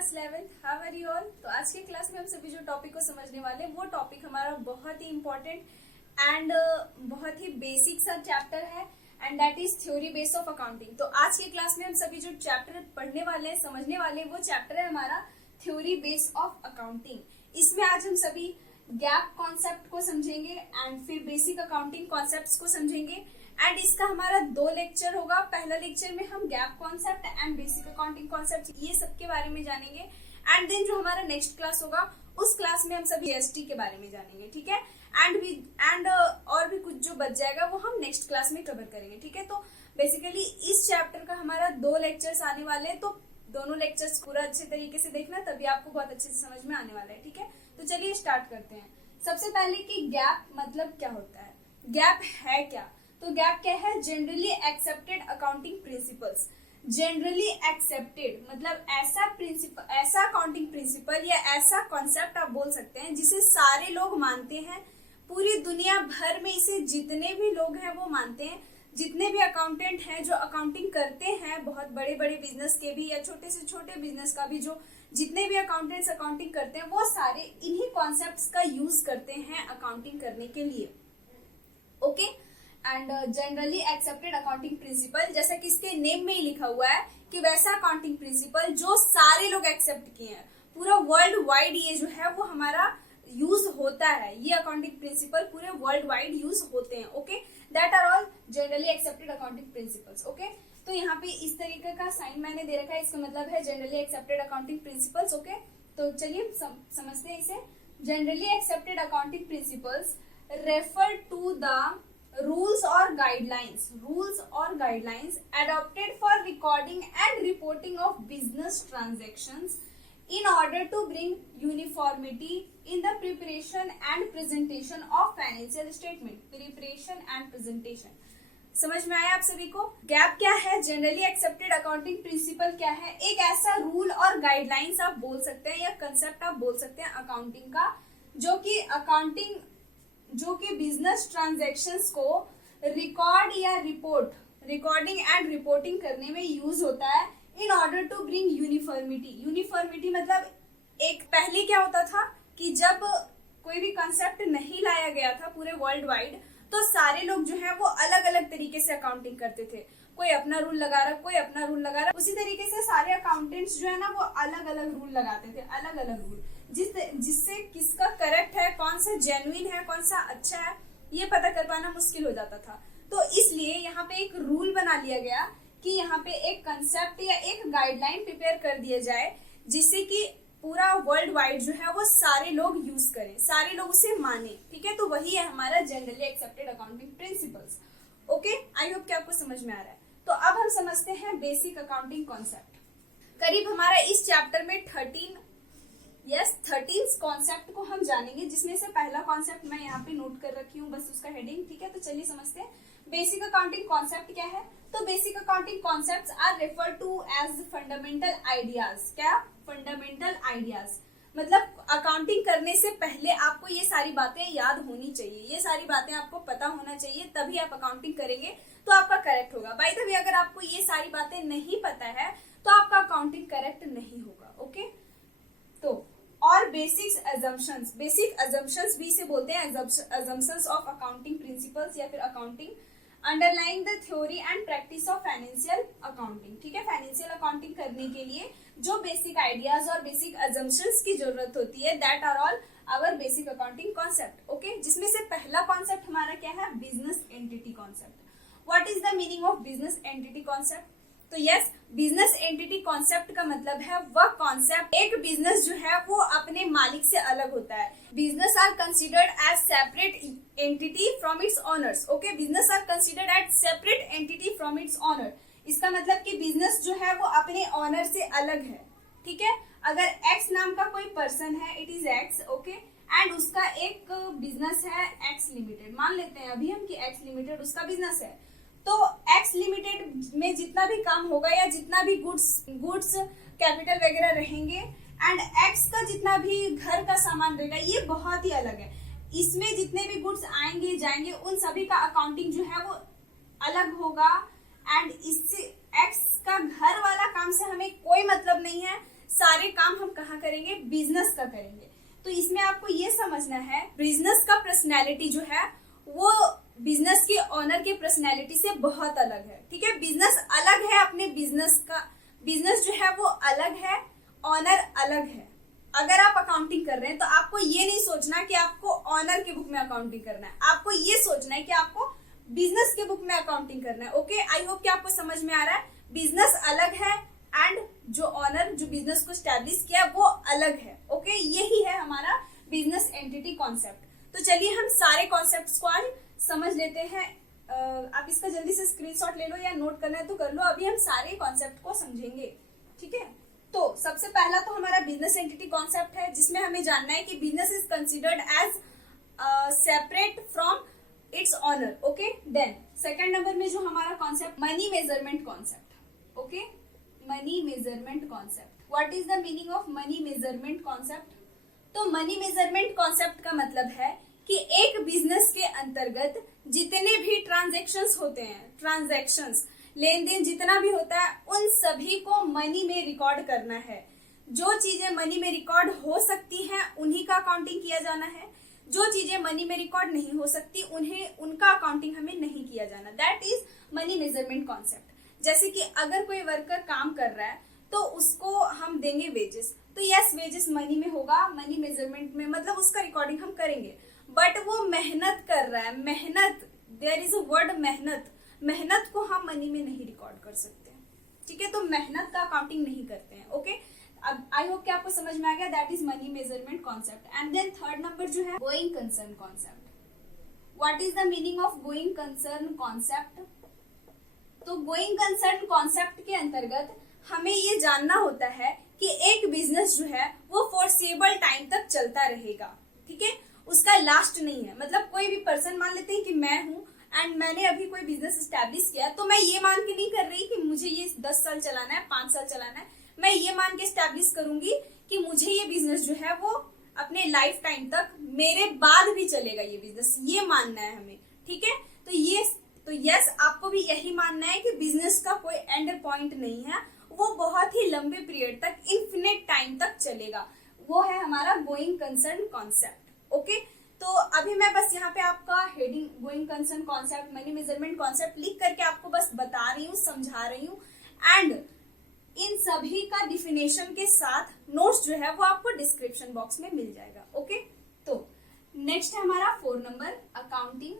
Class 11th how are you all. तो आज के क्लास में हम सभी जो टॉपिक को समझने वाले हैं वो टॉपिक हमारा बहुत ही इम्पोर्टेंट एंड बहुत ही बेसिक सा चैप्टर है and that is theory base of accounting. तो आज के क्लास में हम सभी जो चैप्टर पढ़ने वाले हैं समझने वाले हैं वो चैप्टर है हमारा थ्योरी बेस ऑफ अकाउंटिंग। इसमें आज हम सभी गैप कॉन्सेप्ट को समझेंगे एंड फिर बेसिक अकाउंटिंग कॉन्सेप्ट्स को समझेंगे एंड इसका हमारा 2 लेक्चर होगा। पहला लेक्चर में हम gap concept and basic accounting concept ये सब के बारे में जानेंगे एंड देन जो हमारा नेक्स्ट क्लास होगा उस क्लास में हम सब जीएसटी के बारे में जानेंगे, ठीक है। एंड और भी कुछ जो बच जाएगा वो हम नेक्स्ट क्लास में कवर करेंगे, ठीक है। तो बेसिकली इस चैप्टर का हमारा 2 लेक्चर्स आने वाले हैं, तो दोनों लेक्चर्स पूरा अच्छे तरीके से देखना तभी आपको बहुत अच्छे से समझ में आने वाला है, ठीक है। तो चलिए स्टार्ट करते हैं। सबसे पहले कि गैप मतलब क्या होता है, गैप है क्या। तो गैप क्या है, generally accepted accounting principles. Generally accepted मतलब ऐसा अकाउंटिंग प्रिंसिपल या ऐसा कॉन्सेप्ट आप बोल सकते हैं जिसे सारे लोग मानते हैं, पूरी दुनिया भर में इसे जितने भी लोग हैं वो मानते हैं। जितने भी अकाउंटेंट हैं जो अकाउंटिंग करते हैं, बहुत बड़े बड़े बिजनेस के भी या छोटे से छोटे बिजनेस का भी, जो जितने भी अकाउंटेंट्स अकाउंटिंग करते हैं वो सारे इन्हीं कॉन्सेप्ट्स का यूज करते हैं अकाउंटिंग करने के लिए, okay. And generally accepted accounting principle, जैसा कि इसके नेम में ही लिखा हुआ है कि वैसा अकाउंटिंग प्रिंसिपल जो सारे लोग एक्सेप्ट किए हैं, पूरा वर्ल्ड वाइड ये जो है वो हमारा यूज होता है। ये अकाउंटिंग प्रिंसिपल पूरे वर्ल्ड वाइड यूज होते हैं, okay. That are all generally accepted accounting principles, okay. तो यहाँ पे इस तरीके का साइन मैंने दे रखा है, इसका मतलब है generally accepted accounting principles, okay. तो चलिए समझते हैं इसे। Generally accepted accounting principles refer to the rules or guidelines adopted for recording and reporting of business transactions in order to bring uniformity in the preparation and presentation of financial statement। समझ में आया आप सभी को। Gap क्या है, generally accepted accounting principle क्या है, एक ऐसा रूल और गाइडलाइंस आप बोल सकते हैं या कंसेप्ट आप बोल सकते हैं अकाउंटिंग का, जो कि बिजनेस ट्रांजैक्शंस को रिकॉर्डिंग एंड रिपोर्टिंग करने में यूज होता है in order to bring uniformity मतलब एक पहले क्या होता था कि जब कोई भी कंसेप्ट नहीं लाया गया था पूरे वर्ल्ड वाइड, तो सारे लोग जो है वो अलग अलग तरीके से अकाउंटिंग करते थे। कोई अपना रूल लगा रहा, कोई अपना रूल लगा रहा। उसी तरीके से सारे अकाउंटेंट्स जो है ना वो अलग अलग रूल लगाते थे, अलग अलग रूल, जिससे किसका करेक्ट है, कौन सा जेन्युइन है, कौन सा अच्छा है, ये पता कर पाना मुश्किल हो जाता था। तो इसलिए यहाँ पे एक रूल बना लिया गया कि यहाँ पे एक कंसेप्ट या एक गाइडलाइन प्रिपेयर कर दिया जाए जिससे कि पूरा वर्ल्ड वाइड जो है वो सारे लोग यूज करें, सारे लोग उसे माने, ठीक है। तो वही है हमारा generally accepted accounting principles, okay. I hope कि आपको समझ में आ रहा है। तो अब हम समझते हैं बेसिक अकाउंटिंग कॉन्सेप्ट। करीब हमारा इस चैप्टर में 13 कॉन्सेप्ट को हम जानेंगे, जिसमें से पहला कॉन्सेप्ट मैं यहाँ पे नोट कर रखी हूँ, बस उसका हेडिंग, ठीक है। तो चलिए समझते हैं बेसिक अकाउंटिंग कॉन्सेप्ट क्या है। तो basic accounting concepts are refer to as fundamental ideas. क्या, फंडामेंटल आइडियाज मतलब अकाउंटिंग करने से पहले आपको ये सारी बातें याद होनी चाहिए, ये सारी बातें आपको पता होना चाहिए, तभी आप अकाउंटिंग करेंगे तो आपका करेक्ट होगा। बाय द वे अगर आपको ये सारी बातें नहीं पता है तो आपका अकाउंटिंग करेक्ट नहीं होगा, ओके। तो और बेसिक अजम्पशंस भी इसे बोलते हैं, अजम्पशंस ऑफ अकाउंटिंग प्रिंसिपल्स या फिर accounting underlying the theory and practice of financial accounting, ठीक है। फाइनेंशियल अकाउंटिंग करने के लिए जो बेसिक आइडियाज और बेसिक अजम्पशंस की जरूरत होती है, that are all our basic accounting concept, okay. जिसमें से पहला कॉन्सेप्ट हमारा क्या है, business entity concept. What is the meaning of business entity concept. तो यस, बिजनेस एंटिटी कॉन्सेप्ट का मतलब है वह कॉन्सेप्ट, एक बिजनेस जो है वो अपने मालिक से अलग होता है। Business are considered as separate entity from its owners, okay. Business are considered as separate entity from its owner. इसका मतलब कि बिजनेस जो है वो अपने ओनर से अलग है, ठीक है। अगर एक्स नाम का कोई पर्सन है, it is x, okay, and उसका एक बिजनेस है एक्स लिमिटेड, मान लेते हैं अभी हम कि एक्स लिमिटेड उसका बिजनेस है। तो एक्स लिमिटेड में जितना भी काम होगा या जितना भी गुड्स कैपिटल वगैरह रहेंगे एंड एक्स का जितना भी घर का सामान रहेगा, ये बहुत ही अलग है। इसमें जितने भी गुड्स आएंगे जाएंगे उन सभी का अकाउंटिंग जो है वो अलग होगा एंड इससे एक्स का घर वाला काम से हमें कोई मतलब नहीं है। सारे काम हम कहाँ करेंगे, बिजनेस का करेंगे। तो इसमें आपको ये समझना है बिजनेस का पर्सनैलिटी जो है वो बिजनेस के ऑनर के पर्सनैलिटी से बहुत अलग है। ठीक है, बिजनेस अलग है, अपने बिजनेस जो है वो अलग है, ऑनर अलग है। अगर आप अकाउंटिंग कर रहे हैं तो आपको ये नहीं सोचना कि आपको ऑनर के बुक में अकाउंटिंग करना है, आपको ये सोचना है कि आपको बिजनेस के बुक में अकाउंटिंग करना है। ओके, आई होप कि आपको समझ में आ रहा है। बिजनेस अलग है एंड जो ऑनर जो बिजनेस को स्टैब्लिश किया वो अलग है। ओके, यही है हमारा बिजनेस एंटिटी कॉन्सेप्ट। तो चलिए हम सारे कॉन्सेप्ट्स को आज समझ लेते हैं। आप इसका जल्दी से स्क्रीनशॉट ले लो या नोट करना है तो कर लो। अभी हम सारे कॉन्सेप्ट को समझेंगे। ठीक है, तो सबसे पहला तो हमारा बिजनेस एंटिटी कॉन्सेप्ट है, जिसमें हमें जानना है कि business is considered as separate from its owner. Okay, then second number में जो हमारा concept money measurement concept. Okay, money measurement concept. What is the meaning of money measurement concept? तो मनी मेजरमेंट कॉन्सेप्ट का मतलब है कि एक business के अंतर्गत जितने भी ट्रांजैक्शंस होते हैं, ट्रांजैक्शंस लेन देन जितना भी होता है, उन सभी को मनी में रिकॉर्ड करना है। जो चीजें मनी में रिकॉर्ड हो सकती हैं उन्हीं का अकाउंटिंग किया जाना है। जो चीजें मनी में रिकॉर्ड नहीं हो सकती उनका अकाउंटिंग हमें नहीं किया जाना। That is money measurement concept. जैसे कि अगर कोई वर्कर काम कर रहा है तो उसको हम देंगे वेजेस, तो यस वेजेस मनी में होगा, मनी मेजरमेंट में मतलब उसका रिकॉर्डिंग हम करेंगे। बट वो मेहनत कर रहा है, मेहनत, देयर इज अ वर्ड मेहनत, मेहनत को हम मनी में नहीं रिकॉर्ड कर सकते। ठीक है, तो मेहनत का अकाउंटिंग नहीं करते हैं। ओके, अब आई होप कि आपको समझ में आ गया। That is money measurement concept. And then third number जो है going concern concept. What is the meaning of going concern concept? तो गोइंग कंसर्न कॉन्सेप्ट के अंतर्गत हमें ये जानना होता है कि एक बिजनेस जो है वो फोर्सेबल टाइम तक चलता रहेगा। ठीक है, उसका लास्ट नहीं है। मतलब कोई भी पर्सन, मान लेते हैं कि मैं हूं एंड मैंने अभी कोई बिजनेस स्टैब्लिश किया, तो मैं ये मान के नहीं कर रही कि मुझे ये 10 साल चलाना है, 5 साल चलाना है। मैं ये मान के स्टैब्लिश करूंगी कि मुझे ये बिजनेस जो है वो अपने लाइफ टाइम तक मेरे बाद भी चलेगा ये बिजनेस, ये मानना है हमें। ठीक है, तो यस आपको भी यही मानना है कि बिजनेस का कोई एंड पॉइंट नहीं है, वो बहुत ही लंबे पीरियड तक, इन्फिनिट टाइम तक चलेगा। वो है हमारा गोइंग कंसर्न कॉन्सेप्ट। ओके, तो अभी मैं बस यहाँ पे आपका heading going concern concept, money measurement concept लिख करके आपको बस बता रही हूँ, समझा रही हूँ। एंड इन सभी का डिफिनेशन के साथ नोट्स जो है वो आपको डिस्क्रिप्शन बॉक्स में मिल जाएगा। ओके, तो नेक्स्ट है हमारा 4 number accounting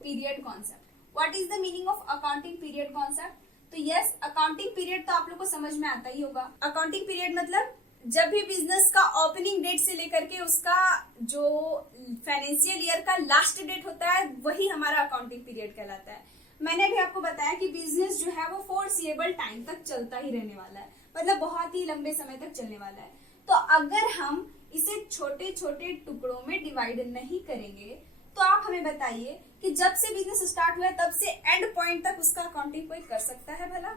period concept. What is the meaning of accounting period concept? तो यस, अकाउंटिंग पीरियड तो आप लोग को समझ में आता ही होगा। अकाउंटिंग पीरियड मतलब जब भी बिजनेस का ओपनिंग डेट से लेकर के उसका जो फाइनेंशियल ईयर का लास्ट डेट होता है वही हमारा अकाउंटिंग पीरियड कहलाता है। मैंने भी आपको बताया कि बिजनेस जो है वो फोर्सिएबल टाइम तक चलता ही रहने वाला है, मतलब बहुत ही लंबे समय तक चलने वाला है। तो अगर हम इसे छोटे छोटे टुकड़ों में डिवाइड नहीं करेंगे तो आप हमें बताइए कि जब से बिजनेस स्टार्ट हुआ है तब से एंड पॉइंट तक उसका अकाउंटिंग कोई कर सकता है भला?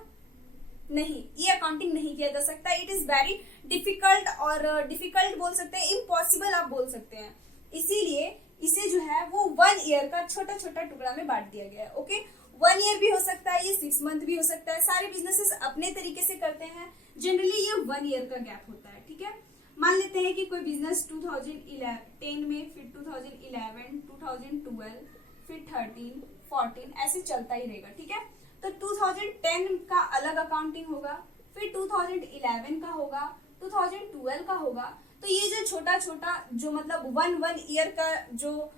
नहीं, ये अकाउंटिंग नहीं किया जा सकता। इट इज वेरी डिफिकल्ट, और डिफिकल्ट बोल सकते हैं, इम्पॉसिबल आप बोल सकते हैं। इसीलिए इसे जो है वो 1 ईयर का छोटा छोटा टुकड़ा में बांट दिया गया है। ओके, 1 ईयर भी हो सकता है, ये 6 मंथ भी हो सकता है। सारे बिजनेसेस अपने तरीके से करते हैं। जनरली ये 1 ईयर का गैप होता है। ठीक है, मान लेते हैं कि कोई बिजनेस 2010 में, फिर 2011, 2012, फिर 13, 14 ऐसे चलता ही रहेगा। ठीक है, तो 2010 का अलग अकाउंटिंग होगा, फिर 2011 का होगा, 2012 का होगा। तो ये जो छोटा छोटा जो मतलब 1 ईयर का जो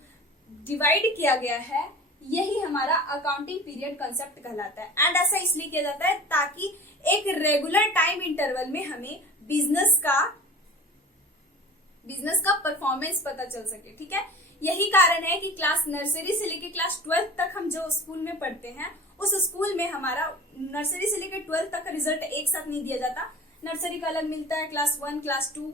डिवाइड किया गया है यही हमारा अकाउंटिंग पीरियड कंसेप्ट कहलाता है। एंड ऐसा इसलिए किया जाता है ताकि एक रेगुलर टाइम इंटरवल में हमें बिजनेस का परफॉर्मेंस पता चल सके। ठीक है, यही कारण है कि क्लास नर्सरी से लेकर क्लास 12 तक हम जो स्कूल में पढ़ते हैं उस स्कूल में हमारा नर्सरी से लेकर 12 तक का रिजल्ट एक साथ नहीं दिया जाता। नर्सरी का अलग मिलता है, क्लास 1, क्लास 2,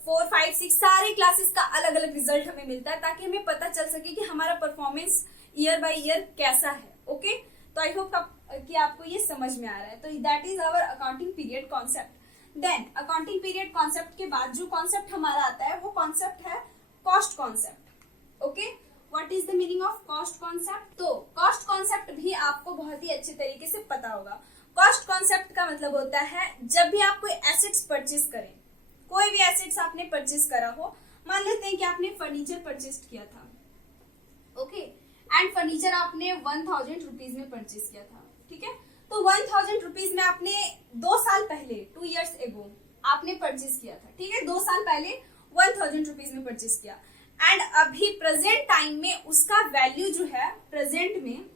4, 5, 6 सारे क्लासेस का अलग अलग रिजल्ट हमें मिलता है ताकि हमें पता चल सके कि हमारा परफॉर्मेंस ईयर बाय ईयर कैसा है। ओके, तो आई होप कि आपको ये समझ में आ रहा है। तो that is our accounting period concept. Then accounting period concept के बाद जो कॉन्सेप्ट हमारा आता है वो कॉन्सेप्ट है cost concept. Okay, what is the meaning of cost concept? तो कॉस्ट कॉन्सेप्ट भी आपको बहुत ही अच्छे तरीके से पता होगा। कॉस्ट कॉन्सेप्ट का मतलब होता है जब भी आप कोई एसेट्स परचेज करें, कोई भी एसेट्स आपने परचेज करा हो, मान लेते हैं कि आपने फर्नीचर परचेज किया था, ओके, एंड फर्नीचर आपने 1000 रुपीज में परचेज किया था, ठीक है। तो 1000 रुपीज में आपने 2 साल पहले, 2 years एगो आपने परचेज किया था, ठीक है, 2 साल पहले 1000 रुपीज में परचेज किया, एंड अभी प्रेजेंट टाइम में उसका वैल्यू जो है प्रेजेंट में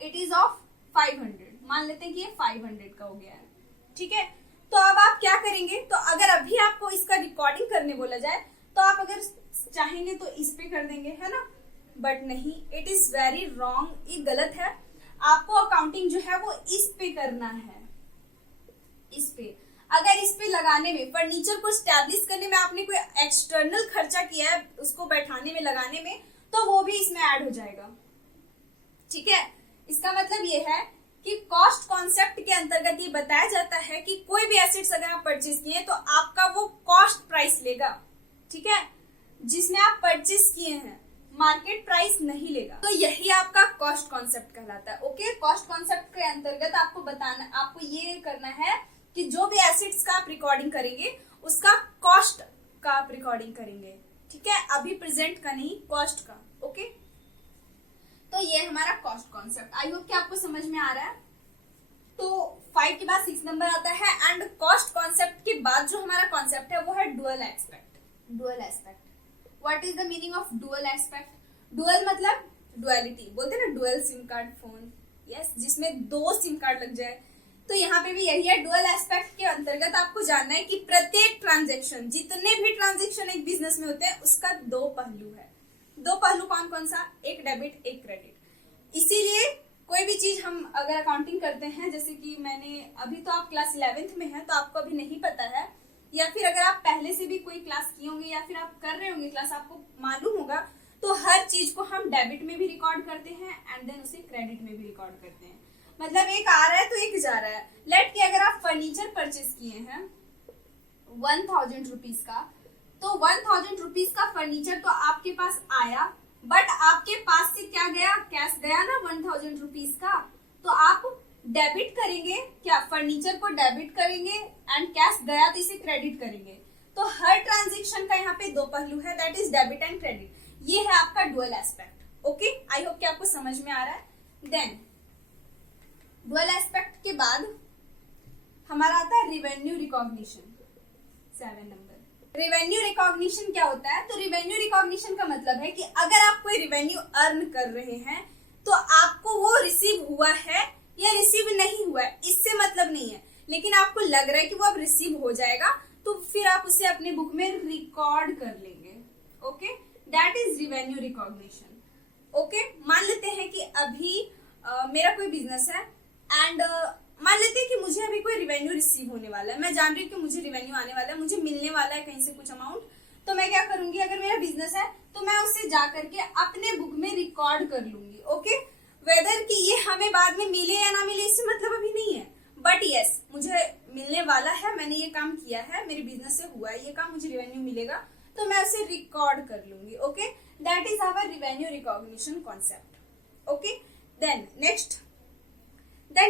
इट इज ऑफ 500, मान लेते हैं कि ये 500 का हो गया है, ठीक है। तो अब आप क्या करेंगे, तो अगर अभी आपको इसका रिकॉर्डिंग करने बोला जाए तो आप अगर चाहेंगे तो इस पे कर देंगे, है ना, बट नहीं, इट इज वेरी रॉन्ग, ये गलत है। आपको अकाउंटिंग जो है वो इस पे करना है, इस पे। अगर इस पे लगाने में, फर्नीचर को स्टैब्लिश करने में आपने कोई एक्सटर्नल खर्चा किया है, उसको बैठाने में, लगाने में, तो वो भी इसमें ऐड हो जाएगा, ठीक है। इसका मतलब ये है कि कॉस्ट कॉन्सेप्ट के अंतर्गत ये बताया जाता है कि कोई भी एसेट्स अगर आप परचेज किए तो आपका वो कॉस्ट प्राइस लेगा, ठीक है, जिसमें आप परचेज किए हैं, मार्केट प्राइस नहीं लेगा। तो यही आपका कॉस्ट कॉन्सेप्ट कहलाता है, ओके। कॉस्ट कॉन्सेप्ट के अंतर्गत आपको बताना, आपको ये करना है कि जो भी एसेट्स का आप रिकॉर्डिंग करेंगे उसका कॉस्ट का आप रिकॉर्डिंग करेंगे, ठीक है, अभी प्रेजेंट का नहीं, कॉस्ट का, ओके। तो ये हमारा कॉस्ट कॉन्सेप्ट, आई होप कि आपको समझ में आ रहा है। तो 5 के बाद 6 नंबर आता है, एंड कॉस्ट कॉन्सेप्ट के बाद जो हमारा कॉन्सेप्ट है वो है dual aspect. Dual aspect, what is the meaning of dual aspect? Dual मतलब डुअलिटी, बोलते हैं ना, dual SIM card phone, yes, जिसमें 2 सिम कार्ड लग जाए। तो यहाँ पे भी यही है, डुअल एस्पेक्ट के अंतर्गत आपको जानना है कि प्रत्येक ट्रांजेक्शन, जितने भी ट्रांजेक्शन एक बिजनेस में होते हैं, उसका 2 पहलू है। 2 पहलू कौन कौन सा? एक डेबिट, एक क्रेडिट। इसीलिए कोई भी चीज हम अगर अकाउंटिंग करते हैं, जैसे कि मैंने, अभी तो आप क्लास 11th में है तो आपको अभी नहीं पता है, या फिर अगर आप पहले से भी कोई क्लास किए होंगे या फिर आप कर रहे होंगे क्लास, आपको मालूम होगा, तो हर चीज को हम डेबिट में भी रिकॉर्ड करते हैं एंड देन उसे क्रेडिट में भी रिकॉर्ड करते हैं। मतलब एक आ रहा है तो एक जा रहा है। लेट कि अगर आप फर्नीचर परचेज किए हैं 1000 रुपीज का, तो 1000 रुपीज का फर्नीचर तो आपके पास आया, बट आपके पास से क्या गया? कैश गया ना 1000 रुपीज का, तो आप डेबिट करेंगे क्या? फर्नीचर को डेबिट करेंगे एंड कैश गया तो इसे क्रेडिट करेंगे। तो हर ट्रांजेक्शन का यहाँ पे 2 पहलू है, that is debit and credit. ये है आपका dual aspect, okay. I hope कि आपको समझ में आ रहा है। देन डुअल एस्पेक्ट के बाद हमारा आता है revenue recognition, 7 number. Revenue recognition क्या होता है? तो रिवेन्यू रिकॉग्निशन का मतलब है कि अगर आप कोई रिवेन्यू अर्न कर रहे हैं तो आपको वो रिसीव हुआ है या रिसीव नहीं हुआ है, इससे मतलब नहीं है, लेकिन आपको लग रहा है कि वो अब रिसीव हो जाएगा, तो फिर आप उसे अपने बुक में रिकॉर्ड कर लेंगे, okay. That is revenue recognition, okay. मान लेते हैं कि अभी मेरा कोई बिजनेस है एंड मान लेते हैं कि मुझे अभी कोई रिवेन्यू रिसीव होने वाला है, मैं जान रही हूँ कि मुझे रिवेन्यू आने वाला है, मुझे मिलने वाला है कहीं से कुछ अमाउंट, तो मैं क्या करूंगी, अगर मेरा बिजनेस है तो मैं उसे जा करके अपने बुक में रिकॉर्ड कर लूंगी, ओके। वेदर कि ये हमें बाद में मिले या ना मिले इससे मतलब अभी नहीं है, बट यस मुझे मिलने वाला है, मैंने ये काम किया है, मेरे बिजनेस से हुआ है ये काम, मुझे रिवेन्यू मिलेगा, तो मैं उसे रिकॉर्ड कर लूंगी, okay. That is our revenue recognition concept, okay. Then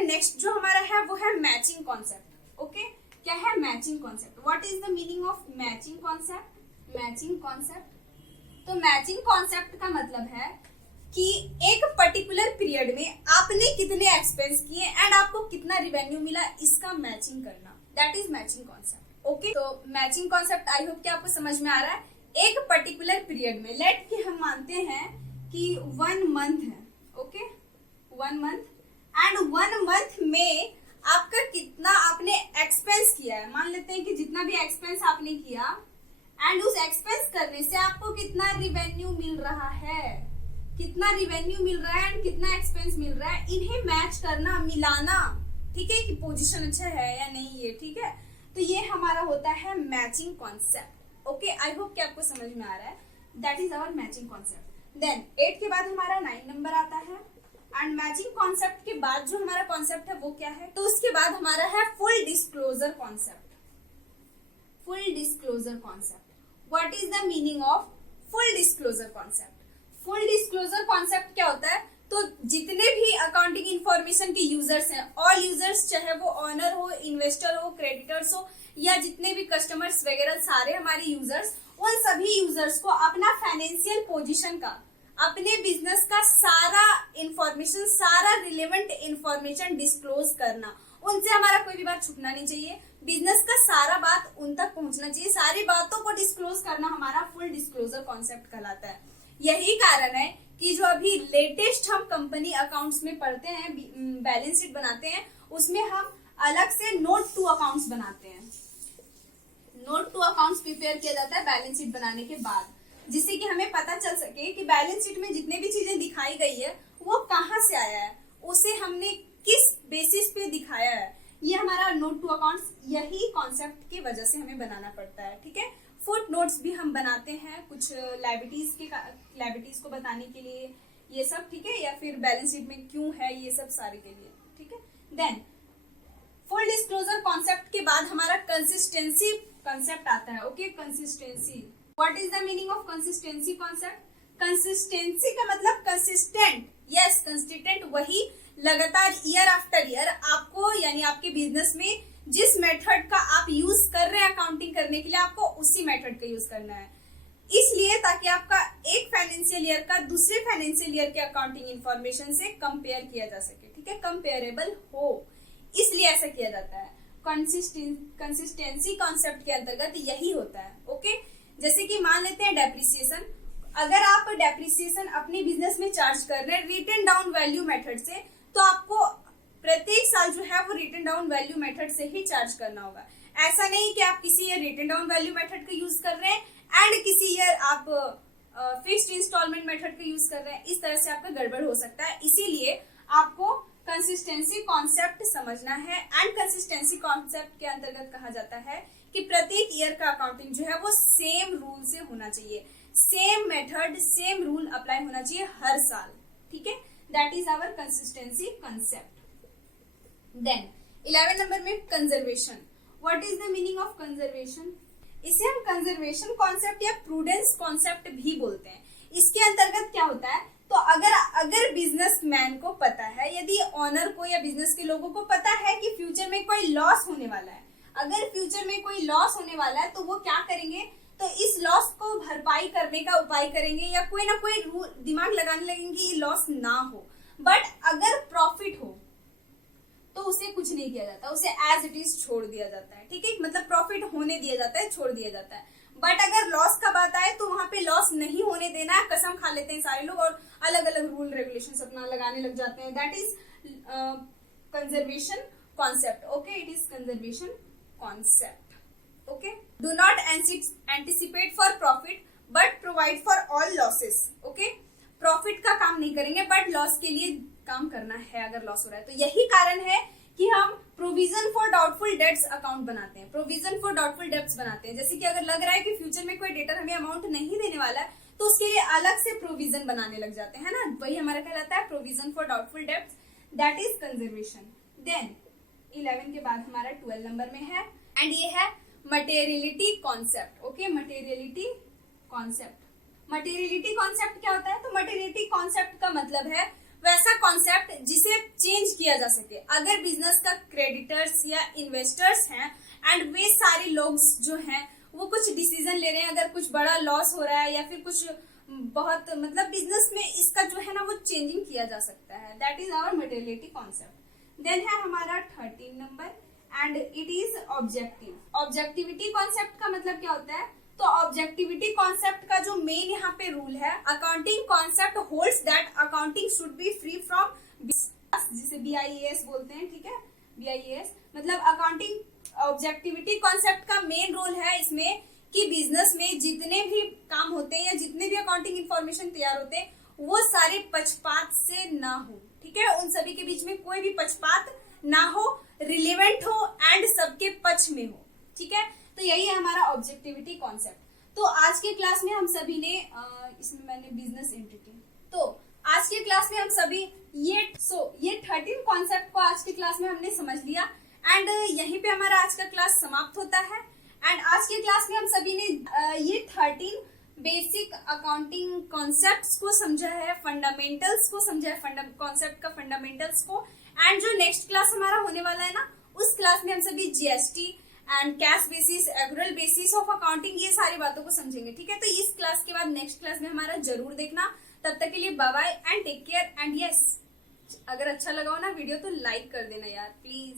next जो हमारा है वो है मैचिंग कॉन्सेप्ट, ओके। क्या है matching concept? What is the meaning of matching concept? Matching concept, तो मैचिंग कॉन्सेप्ट का मतलब है कि एक पर्टिकुलर पीरियड में आपने कितने एक्सपेंस किए एंड आपको कितना रिवेन्यू मिला, इसका मैचिंग करना, that is matching concept, okay. तो मैचिंग कॉन्सेप्ट आई होप कि आपको समझ में आ रहा है। एक पर्टिकुलर पीरियड में, लेट कि हम मानते हैं कि 1 मंथ है, ओके, 1 मंथ, एंड 1 मंथ में आपका कितना आपने एक्सपेंस किया है, मान लेते हैं कि जितना भी एक्सपेंस आपने किया एंड उस एक्सपेंस करने से आपको कितना रिवेन्यू मिल रहा है, कितना रिवेन्यू मिल रहा है एंड कितना एक्सपेंस मिल रहा है, इन्हें मैच करना, मिलाना, ठीक है, कि पोजीशन अच्छा है या नहीं, ये ठीक है। तो ये हमारा होता है matching concept, okay. I hope कि आपको समझ में आ रहा है। That is our matching concept. Then 8 के बाद हमारा 9 नंबर आता है, एंड मैचिंग कॉन्सेप्ट के बाद जो हमारा कॉन्सेप्ट है वो क्या है? तो उसके बाद हमारा है full disclosure concept. Full disclosure concept, what is the meaning of full disclosure concept? Full disclosure concept क्या होता है? तो जितने भी अकाउंटिंग इंफॉर्मेशन के यूजर्स हैं, ऑल यूजर्स, चाहे वो ऑनर हो, इन्वेस्टर हो, क्रेडिटर्स हो, या जितने भी कस्टमर्स वगैरह, सारे हमारे यूजर्स, उन सभी यूजर्स को अपना फाइनेंशियल पोजीशन का, अपने बिजनेस का सारा इंफॉर्मेशन, सारा रिलेवेंट इंफॉर्मेशन डिस्क्लोज करना, उनसे हमारा कोई भी बात छुपना नहीं चाहिए, बिजनेस का सारा बात उन तक पहुंचना चाहिए, सारी बातों को डिस्क्लोज करना हमारा फुल डिस्क्लोजर कॉन्सेप्ट कहलाता है। यही कारण है कि जो अभी लेटेस्ट हम कंपनी अकाउंट्स में पढ़ते हैं, बैलेंस शीट बनाते हैं, उसमें हम अलग से नोट टू अकाउंट्स बनाते हैं। नोट टू अकाउंट्स प्रिपेयर किया जाता है बैलेंस शीट बनाने के बाद, जिससे कि हमें पता चल सके कि बैलेंस शीट में जितने भी चीजें दिखाई गई है वो कहाँ से आया है, उसे हमने किस बेसिस पे दिखाया है। ये हमारा नोट टू अकाउंट्स यही कॉन्सेप्ट की वजह से हमें बनाना पड़ता है। ठीक है, फुट नोट्स भी हम बनाते हैं कुछ लायबिलिटीज को बताने के लिए, ये सब। ठीक है, या फिर बैलेंस शीट में क्यों है, ये सब सारे के लिए। ठीक है, देन फुल डिस्क्लोजर कॉन्सेप्ट के बाद हमारा कंसिस्टेंसी कॉन्सेप्ट आता है। Okay, consistency, what is the meaning of consistency concept? Consistency का मतलब कंसिस्टेंट, यस, कंसिस्टेंट, वही लगातार ईयर आफ्टर ईयर आपको, यानी आपके बिजनेस में जिस मेथड का आप यूज कर रहे हैं अकाउंटिंग करने के लिए, आपको उसी मेथड का यूज करना है, इसलिए ताकि आपका एक फाइनेंशियल ईयर का दूसरे फाइनेंशियल ईयर के अकाउंटिंग इंफॉर्मेशन से कंपेयर किया जा सके। ठीक है, कंपेरेबल हो, इसलिए ऐसा किया जाता है। कंसिस्टेंसी कॉन्सेप्ट के अंतर्गत यही होता है। ओके, जैसे कि मान लेते हैं डेप्रिसिएशन, अगर आप डेप्रिसिएशन अपने बिजनेस में चार्ज कर रहे हैं रिटन डाउन वैल्यू मेथड से, तो आपको प्रत्येक साल जो है वो रिटन डाउन वैल्यू मेथड से ही चार्ज करना होगा। ऐसा नहीं कि आप किसी year written down value method का यूज कर रहे हैं एंड किसी ईयर आप फिक्स्ड इंस्टॉलमेंट मेथड का यूज कर रहे हैं, इस तरह से आपका गड़बड़ हो सकता है। इसीलिए आपको कंसिस्टेंसी कॉन्सेप्ट समझना है, एंड कंसिस्टेंसी कॉन्सेप्ट के अंतर्गत कहा जाता है कि प्रत्येक ईयर का अकाउंटिंग जो है वो सेम रूल से होना चाहिए, same method, same rule apply होना चाहिए हर साल। ठीक है, that is our consistency concept. Then 11 number में conservation, what is the meaning of conservation? इसे हम कंजर्वेशन कॉन्सेप्ट या प्रूडेंस कॉन्सेप्ट भी बोलते हैं। इसके अंतर्गत क्या होता है, तो अगर बिजनेसमैन को पता है, यदि ऑनर को या बिजनेस के लोगों को पता है कि फ्यूचर में कोई लॉस होने वाला है, अगर फ्यूचर में कोई लॉस होने वाला है, तो वो क्या करेंगे, तो इस लॉस को भरपाई करने का उपाय करेंगे, या कोई ना कोई दिमाग लगाने लगेंगे कि लॉस ना हो। बट अगर प्रॉफिट हो तो उसे कुछ नहीं किया जाता, उसे एज इट इज छोड़ दिया जाता है। ठीक है, मतलब प्रॉफिट होने दिया जाता है, छोड़ दिया जाता है। बट अगर लॉस का बात आए तो वहां पे लॉस नहीं होने देना है, कसम खा लेते हैं सारे लोग और अलग अलग रूल रेगुलेशंस अपना लगाने लग जाते हैं। That is conservation concept. Okay, it is conservation concept. Okay, do not anticipate for profit but provide for all losses. Okay, profit का काम नहीं करेंगे बट लॉस के लिए काम करना है अगर लॉस हो रहा है। तो यही कारण है कि हम provision for doubtful dates account बनाते हैं, प्रोविजन फॉर डाउटफुल डेट्स बनाते हैं। जैसे कि अगर लग रहा है कि फ्यूचर में कोई डेटर हमें अमाउंट नहीं देने वाला है, तो उसके लिए अलग से प्रोविजन बनाने लग जाते हैं ना, वही हमारा कहलाता है provision for doubtful debts, that is conservation. Then 11 के बाद हमारा 12 नंबर में है, एंड ये है materiality concept. Okay, materiality concept. Materiality concept क्या होता है, तो मटेरियलिटी कॉन्सेप्ट का मतलब है वैसा कॉन्सेप्ट जिसे चेंज किया जा सके। अगर बिजनेस का क्रेडिटर्स या इन्वेस्टर्स हैं एंड वे सारे लोग जो हैं वो कुछ डिसीजन ले रहे हैं, अगर कुछ बड़ा लॉस हो रहा है या फिर कुछ बहुत मतलब बिजनेस में इसका जो है ना वो चेंजिंग किया जा सकता है, that is our materiality concept. Then है हमारा 13 number, and it is objective. Objectivity concept का मतलब क्या होता है, तो ऑब्जेक्टिविटी कॉन्सेप्ट का जो मेन यहाँ पे रूल है, accounting concept holds that accounting should be free from, जिसे BIAS बोलते हैं। ठीक है, BIAS मतलब अकाउंटिंग ऑब्जेक्टिविटी कॉन्सेप्ट का मेन रोल है इसमें कि बिजनेस में जितने भी काम होते हैं या जितने भी अकाउंटिंग इंफॉर्मेशन तैयार होते हैं वो सारे पक्षपात से ना हो। ठीक है, उन सभी के बीच में कोई भी पक्षपात ना हो, रिलेवेंट हो एंड सबके पक्ष में हो। ठीक है, तो यही है हमारा ऑब्जेक्टिविटी कॉन्सेप्ट। तो आज के क्लास में हम सभी ने इसमें मैंने बिजनेस एंटिटी, तो आज के क्लास में हम सभी ये 13 कॉन्सेप्ट को आज के क्लास में हमने समझ लिया, एंड यहीं पे हमारा आज का क्लास समाप्त होता है। एंड आज के क्लास में हम सभी ने ये 13 बेसिक अकाउंटिंग कॉन्सेप्ट्स को समझा है, फंडामेंटल्स को समझा है, कॉन्सेप्ट का फंडामेंटल्स को। एंड जो नेक्स्ट क्लास हमारा होने वाला है ना, उस क्लास में हम सभी GST and cash basis, accrual basis of accounting, ये सारी बातों को समझेंगे। ठीक है, तो इस क्लास के बाद नेक्स्ट क्लास में हमारा जरूर देखना। तब तक के लिए bye bye and take care. And yes, अगर अच्छा लगा हो ना वीडियो तो लाइक कर देना यार प्लीज।